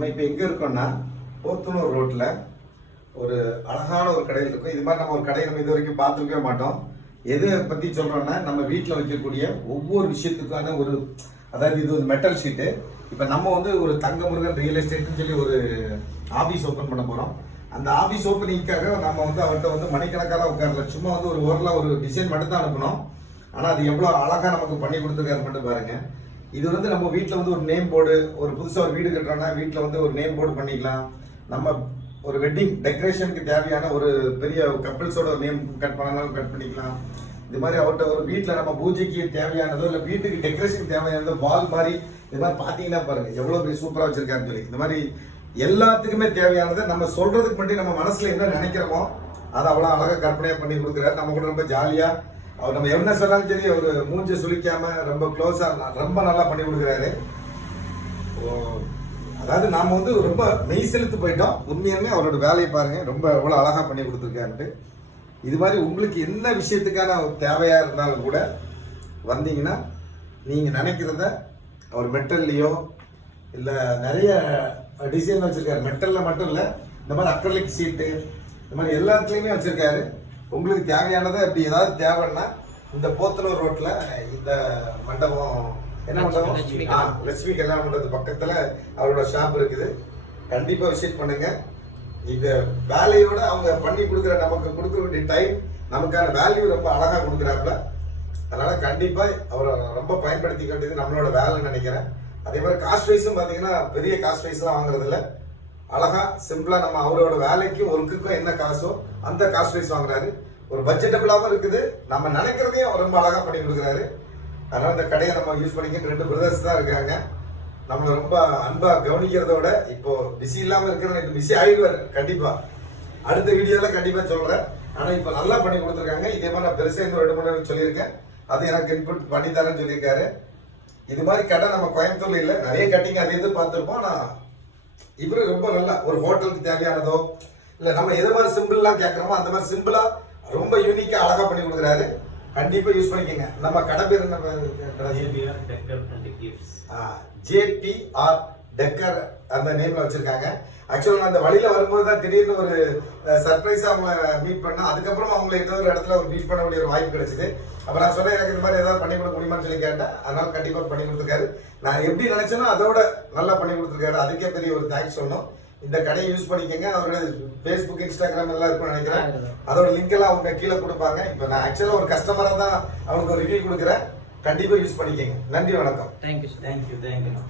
நம்ம இப்போ எங்கே இருக்கோம்னா போத்தனூர் ரோட்டில் ஒரு அழகான ஒரு கடையில் இருக்கும். இது மாதிரி நம்ம ஒரு கடையை நம்ம இது வரைக்கும் பார்த்துருக்கவே மாட்டோம். எதை பற்றி சொல்கிறோன்னா, நம்ம வீட்டில் வைக்கக்கூடிய ஒவ்வொரு விஷயத்துக்கான ஒரு, அதாவது இது ஒரு மெட்டல் ஷீட்டு. இப்போ நம்ம வந்து ஒரு தங்கமுருகன் ரியல் எஸ்டேட்னு சொல்லி ஒரு ஆஃபீஸ் ஓப்பன் பண்ண போகிறோம். அந்த ஆஃபீஸ் ஓப்பனிங்காக நம்ம வந்து அவர்கிட்ட வந்து மணிக்கணக்கான உட்காரல, சும்மா வந்து ஒரு ஓரில் ஒரு டிசைன் மட்டும் தான் அனுப்பணும். ஆனால் அது எவ்வளோ அழகாக நமக்கு பண்ணி கொடுத்துருக்காரு மட்டும் பாருங்கள். இது வந்து நம்ம வீட்டில் வந்து ஒரு நேம் போர்டு, ஒரு புதுசாக ஒரு வீடு கட்டுறோன்னா வீட்டில் வந்து ஒரு நேம் போர்டு பண்ணிக்கலாம். நம்ம ஒரு வெட்டிங் டெக்கரேஷனுக்கு தேவையான ஒரு பெரிய கப்பிள்ஸோட ஒரு நேம் கட் பண்ணாலும் கட் பண்ணிக்கலாம். இது மாதிரி அவர்கிட்ட ஒரு வீட்டில் நம்ம பூஜைக்கு தேவையானதோ இல்லை வீட்டுக்கு டெக்கரேஷனுக்கு தேவையானதோ வால் மாதிரி இது மாதிரி பார்த்தீங்கன்னா பாருங்கள் எவ்வளோ பெரிய சூப்பராக வச்சுருக்காருன்னு சொல்லி. இந்த மாதிரி எல்லாத்துக்குமே தேவையானதை நம்ம சொல்கிறதுக்கு மட்டும் நம்ம மனசில் என்ன நினைக்கிறோமோ அதை அவ்வளோ அழகாக கற்பனையாக பண்ணி கொடுக்குறாரு. நம்ம கூட ரொம்ப ஜாலியாக அவர் நம்ம என்ன சொன்னாலும் சரி ஒரு மூஞ்சை சுளிக்காம ரொம்ப க்ளோஸா ரொம்ப நல்லா பண்ணி கொடுக்குறாரு. அதாவது நாம வந்து ரொம்ப மெய் செலுத்து போயிட்டோம். உண்மையுமே அவரோட வேலையை பாருங்க, ரொம்ப எவ்வளோ அழகா பண்ணி கொடுத்துருக்காருன்ட்டு. இது மாதிரி உங்களுக்கு என்ன விஷயத்துக்கான தேவையா இருந்தாலும் கூட வந்தீங்கன்னா நீங்க நினைக்கிறத அவர் மெட்டல்லையோ இல்லை நிறைய டிசைன் வச்சிருக்காரு. மெட்டல்ல மட்டும் இல்லை, இந்த மாதிரி அக்ரலிக் சீட்டு இந்த மாதிரி எல்லாத்துலேயுமே வச்சிருக்காரு. உங்களுக்கு தேவையானதை இப்படி ஏதாவது தேவைன்னா இந்த போத்தனூர் ரோட்ல இந்த மண்டபம், என்ன மண்டபம், லட்சுமி கல்யாண மண்டபத்து பக்கத்துல அவரோட ஷாப் இருக்குது. கண்டிப்பா விசிட் பண்ணுங்க. இந்த வேலையோட அவங்க பண்ணி கொடுக்குற நமக்கு கொடுக்க வேண்டிய டைம், நமக்கான வேல்யூ ரொம்ப அழகா கொடுக்குறாப்புல. அதனால கண்டிப்பா அவரை ரொம்ப பயன்படுத்திக்க வேண்டியது நம்மளோட வேலைன்னு நினைக்கிறேன். அதே மாதிரி காஸ்ட் வைஸும் பார்த்தீங்கன்னா பெரிய காஸ்ட் வைஸ்லாம் வாங்குறது இல்லை, அழகா சிம்பிளா நம்ம அவரோட வேலைக்கும் ஒர்க்குக்கும் என்ன காசோ அந்த காஸ்ட் வைஸ் வாங்குறாரு. ஒரு பட்ஜெட்டபிளாகவும் இருக்குது, நம்ம நினைக்கிறதையும் ரொம்ப அழகா பண்ணி கொடுக்குறாரு. அதனால இந்த கடையை நம்ம யூஸ் பண்ணிக்கிட்டு 2 பிரதர்ஸ் தான் இருக்காங்க. நம்மளை ரொம்ப அன்பா கவனிக்கிறதோட இப்போ பிஸி இல்லாம இருக்கிறவங்க பிஸி ஆயிடுவார் கண்டிப்பா. அடுத்த வீடியோல கண்டிப்பா சொல்றேன். ஆனா இப்ப நல்லா பண்ணி கொடுத்துருக்காங்க. இதே மாதிரி நான் பெருசா இன்னும் 2-3 நேரம் சொல்லியிருக்கேன். அது எனக்கு இன்புட் பண்ணி தரேன்னு சொல்லியிருக்காரு. இது மாதிரி கடை நம்ம கோயம்புத்தூர்ல இல்லை, நிறைய கட்டிங் அது இது பார்த்துருப்போம். ஆனா இவரு ரொம்ப நல்லா ஒரு ஹோட்டலுக்கு தேவையானதோ இல்லை நம்ம எது மாதிரி சிம்பிள்லாம் கேட்குறோமோ அந்த மாதிரி சிம்பிளா ரொம்ப யூனிக்கா அழகா பண்ணி கொடுக்குறாரு. கண்டிப்பா யூஸ் பண்ணிக்கோங்க. நம்ம கடை பேர் என்ன? ஜேபிஆர் டெக்கர் அந்த நேம்ல வச்சிருக்காங்க. ஆக்சுவலா அந்த வழியில வரும்போது தான் திடீர்னு ஒரு சர்ப்ரைஸா அவங்க மீட் பண்ணா, அதுக்கப்புறம் அவங்களை ஏதோ ஒரு இடத்துல ஒரு மீட் பண்ண வேண்டிய ஒரு வாய்ப்பு கிடைச்சது. அப்ப நான் சொன்னேன் எனக்கு இந்த மாதிரி ஏதாவது பண்ணி கொடுக்க முடியுமான்னு சொல்லி கேட்டேன். அதனால கண்டிப்பா பண்ணி கொடுத்துருக்காரு. நான் எப்படி நினைச்சேனோ அதோட நல்லா பண்ணி கொடுத்துருக்காரு. அதுக்கே பெரிய ஒரு தேங்க்ஸ் சொல்லணும். இந்த கடையை யூஸ் பண்ணிக்கங்க. அவரோட ஃபேஸ்புக், இன்ஸ்டாகிராம் எல்லாம் இருக்கும்னு நினைக்கிறேன். அதோட லிங்க் எல்லாம் அவங்க கீழே கொடுப்பாங்க. இப்போ நான் ஆக்சுவலா ஒரு கஸ்டமரா தான் அவங்களுக்கு ஒரு ரிவ்யூ கொடுக்குறேன். கண்டிப்பா யூஸ் பண்ணிக்கங்க. நன்றி, வணக்கம். தேங்க்யூ.